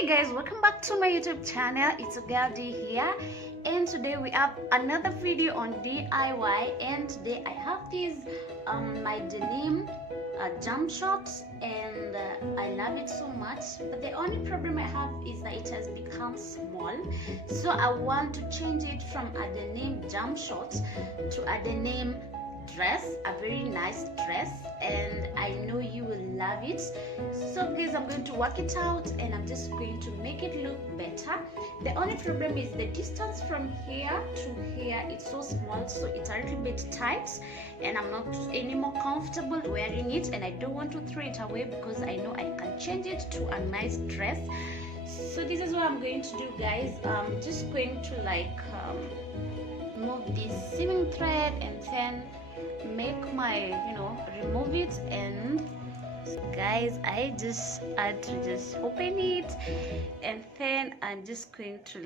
Hey guys, welcome back to my YouTube channel. It's a girl D here, and today we have another video on DIY. And today I have these my denim jump shorts, and I love it so much, but the only problem I have is that it has become small, so I want to change it from a denim jump short to a denim dress, a very nice dress, and I know you will love it. So guys, I'm going to work it out and I'm just going to make it look better. The only problem is the distance from here to here, it's so small, so it's a little bit tight and I'm not any more comfortable wearing it, and I don't want to throw it away because I know I can change it to a nice dress. So this is what I'm going to do, guys. I'm just going to move this seaming thread and then make my remove it. And guys, I just had to just open it, and then I'm just going to